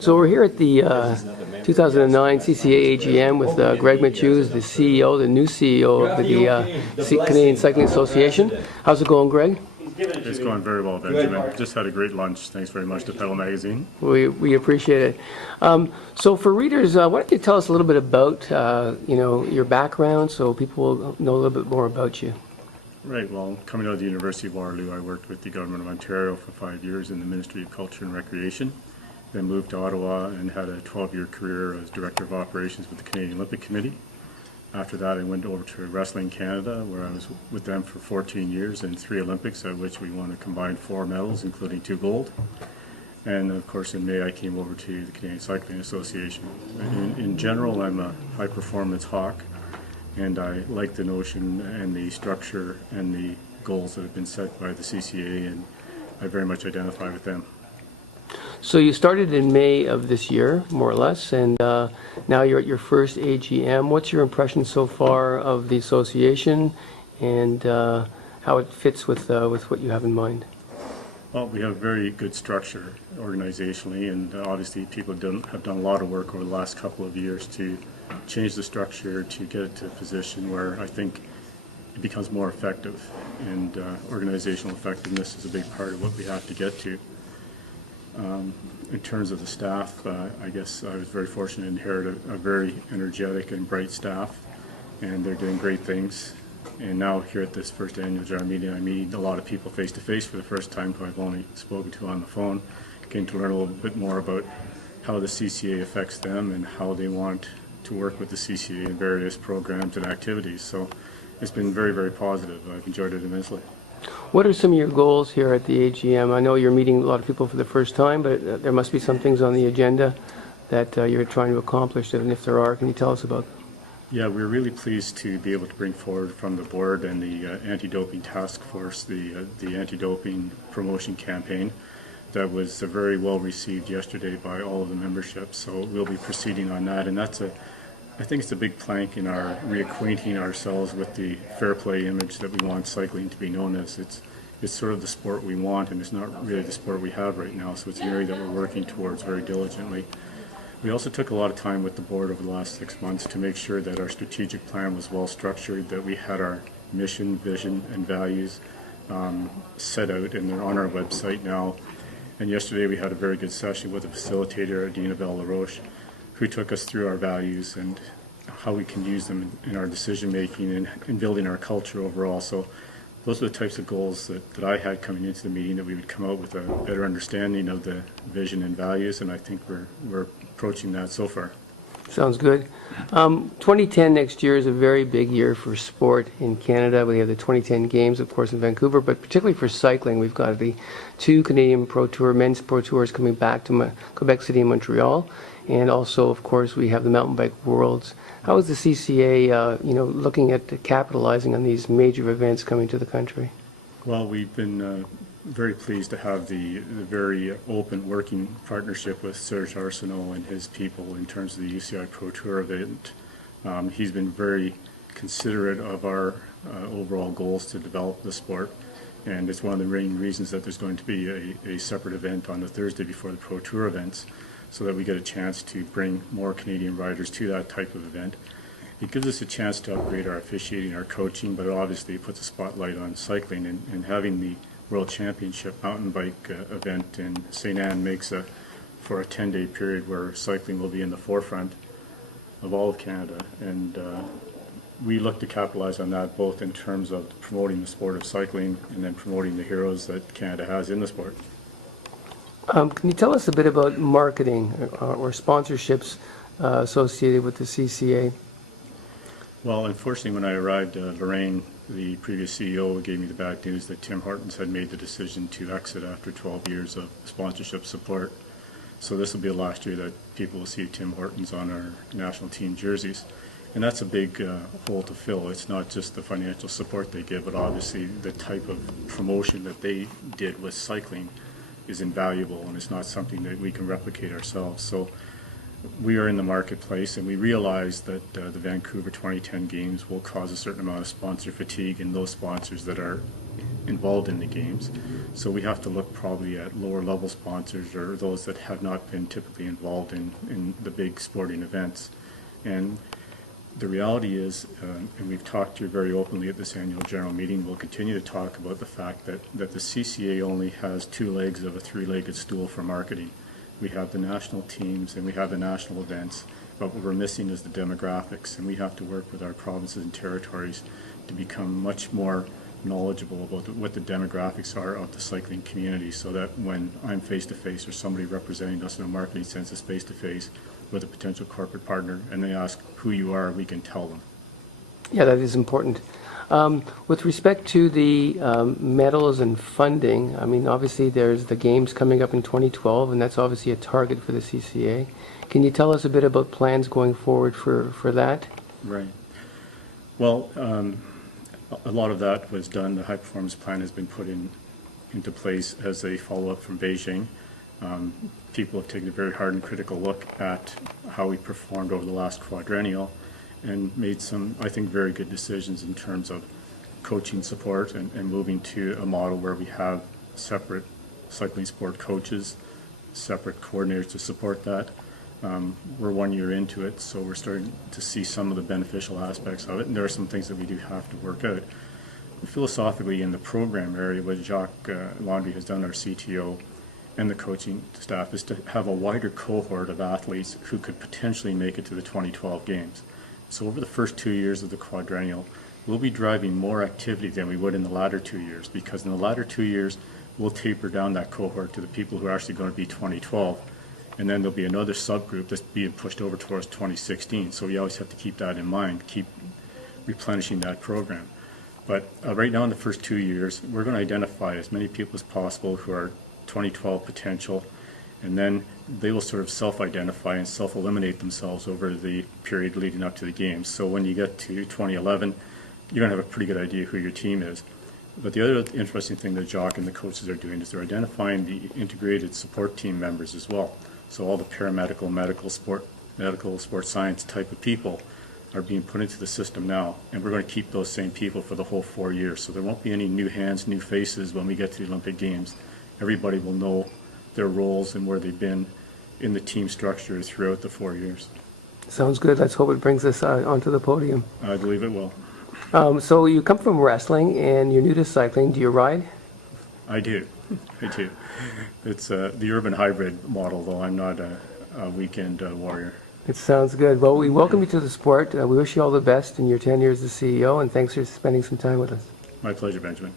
So we're here at the 2009 CCA AGM with Greg Mathieu, the CEO, the new CEO of the Canadian Cycling Association. How's it going, Greg? It's going very well, Benjamin. Just had a great lunch. Thanks very much to Pedal Magazine. We appreciate it. So for readers, why don't you tell us a little bit about your background so people will know a little bit more about you? Right. Well, coming out of the University of Waterloo, I worked with the Government of Ontario for 5 years in the Ministry of Culture and Recreation. Then moved to Ottawa and had a 12-year career as Director of Operations with the Canadian Olympic Committee. After that, I went over to Wrestling Canada, where I was with them for 14 years in 3 Olympics, at which we won a combined 4 medals, including 2 gold. And of course, in May, I came over to the Canadian Cycling Association. In general, I'm a high-performance hawk, and I like the notion and the structure and the goals that have been set by the CCA, and I very much identify with them. So you started in May of this year, more or less, and now you're at your first AGM. What's your impression so far of the association and how it fits with what you have in mind? Well, we have very good structure organizationally, and obviously people have done a lot of work over the last couple of years to change the structure to get it to a position where I think it becomes more effective, and organizational effectiveness is a big part of what we have to get to. In terms of the staff, I guess I was very fortunate to inherit a very energetic and bright staff, and they're doing great things. And now here at this first annual general meeting, I meet a lot of people face to face for the first time who I've only spoken to on the phone, getting to learn a little bit more about how the CCA affects them and how they want to work with the CCA in various programs and activities. So it's been very, very positive. I've enjoyed it immensely. What are some of your goals here at the AGM? I know you're meeting a lot of people for the first time, but there must be some things on the agenda that you're trying to accomplish, and if there are, can you tell us about them? Yeah, we're really pleased to be able to bring forward from the board and the anti-doping task force the anti-doping promotion campaign that was very well received yesterday by all of the memberships. So we'll be proceeding on that, and I think it's a big plank in our reacquainting ourselves with the fair play image that we want cycling to be known as. It's sort of the sport we want, and it's not really the sport we have right now, so it's an area that we're working towards very diligently. We also took a lot of time with the board over the last 6 months to make sure that our strategic plan was well structured, that we had our mission, vision, and values set out, and they're on our website now. And yesterday we had a very good session with the facilitator, Adina Bell LaRoche, who took us through our values and how we can use them in our decision making and in building our culture overall. So those are the types of goals that I had coming into the meeting, that we would come out with a better understanding of the vision and values, and I think we're approaching that so far. Sounds good. 2010 next year is a very big year for sport in Canada. We have the 2010 Games, of course, in Vancouver, but particularly for cycling, we've got the 2 Canadian Pro Tour, men's Pro Tours coming back to Quebec City and Montreal, and also, of course, we have the Mountain Bike Worlds. How is the CCA, looking at capitalizing on these major events coming to the country? Well, we've been very pleased to have the very open working partnership with Serge Arsenault and his people in terms of the UCI Pro Tour event. He's been very considerate of our overall goals to develop the sport, and it's one of the main reasons that there's going to be a separate event on the Thursday before the Pro Tour events, so that we get a chance to bring more Canadian riders to that type of event. It gives us a chance to upgrade our officiating, our coaching, but obviously it puts a spotlight on cycling, and having the World Championship mountain bike event in St. Anne makes for a 10-day period where cycling will be in the forefront of all of Canada, and we look to capitalize on that both in terms of promoting the sport of cycling and then promoting the heroes that Canada has in the sport. Can you tell us a bit about marketing or sponsorships associated with the CCA? Well, unfortunately, when I arrived, Lorraine, the previous CEO, gave me the bad news that Tim Hortons had made the decision to exit after 12 years of sponsorship support. So this will be the last year that people will see Tim Hortons on our national team jerseys. And that's a big hole to fill. It's not just the financial support they give, but obviously the type of promotion that they did with cycling is invaluable, and it's not something that we can replicate ourselves. So we are in the marketplace, and we realize that the Vancouver 2010 Games will cause a certain amount of sponsor fatigue, and those sponsors that are involved in the games. So we have to look probably at lower level sponsors or those that have not been typically involved in the big sporting events. And the reality is, and we've talked here very openly at this annual general meeting, we'll continue to talk about the fact that the CCA only has two legs of a three-legged stool for marketing. We have the national teams and we have the national events, but what we're missing is the demographics, and we have to work with our provinces and territories to become much more knowledgeable about what the demographics are of the cycling community, so that when I'm face-to-face or somebody representing us in a marketing sense is face-to-face with a potential corporate partner and they ask who you are, we can tell them. Yeah, that is important. With respect to the medals and funding, I mean, obviously there's the games coming up in 2012, and that's obviously a target for the CCA. Can you tell us a bit about plans going forward for that? Right. Well, a lot of that was done. The high performance plan has been put into place as a follow-up from Beijing. People have taken a very hard and critical look at how we performed over the last quadrennial and made some, I think, very good decisions in terms of coaching support and moving to a model where we have separate cycling sport coaches, separate coordinators to support that. We're 1 year into it, so we're starting to see some of the beneficial aspects of it, and there are some things that we do have to work out. Philosophically, in the program area, what Jacques Landry has done, our CTO, and the coaching staff, is to have a wider cohort of athletes who could potentially make it to the 2012 games. So over the first 2 years of the quadrennial, we'll be driving more activity than we would in the latter 2 years, because in the latter 2 years, we'll taper down that cohort to the people who are actually going to be 2012. And then there'll be another subgroup that's being pushed over towards 2016. So we always have to keep that in mind, keep replenishing that program. But right now in the first 2 years, we're going to identify as many people as possible who are 2012 potential, and then they will sort of self-identify and self-eliminate themselves over the period leading up to the games. So when you get to 2011, you're going to have a pretty good idea who your team is. But the other interesting thing that Jacques and the coaches are doing is they're identifying the integrated support team members as well. So all the paramedical, medical, sport science type of people are being put into the system now, and we're going to keep those same people for the whole 4 years. So there won't be any new hands, new faces when we get to the Olympic Games. Everybody will know their roles and where they've been in the team structure throughout the 4 years. Sounds good. Let's hope it brings us onto the podium. I believe it will. So you come from wrestling and you're new to cycling. Do you ride? I do. I do. It's the urban hybrid model, though. I'm not a weekend warrior. It sounds good. Well, we welcome you to the sport. We wish you all the best in your 10 years as CEO, and thanks for spending some time with us. My pleasure, Benjamin.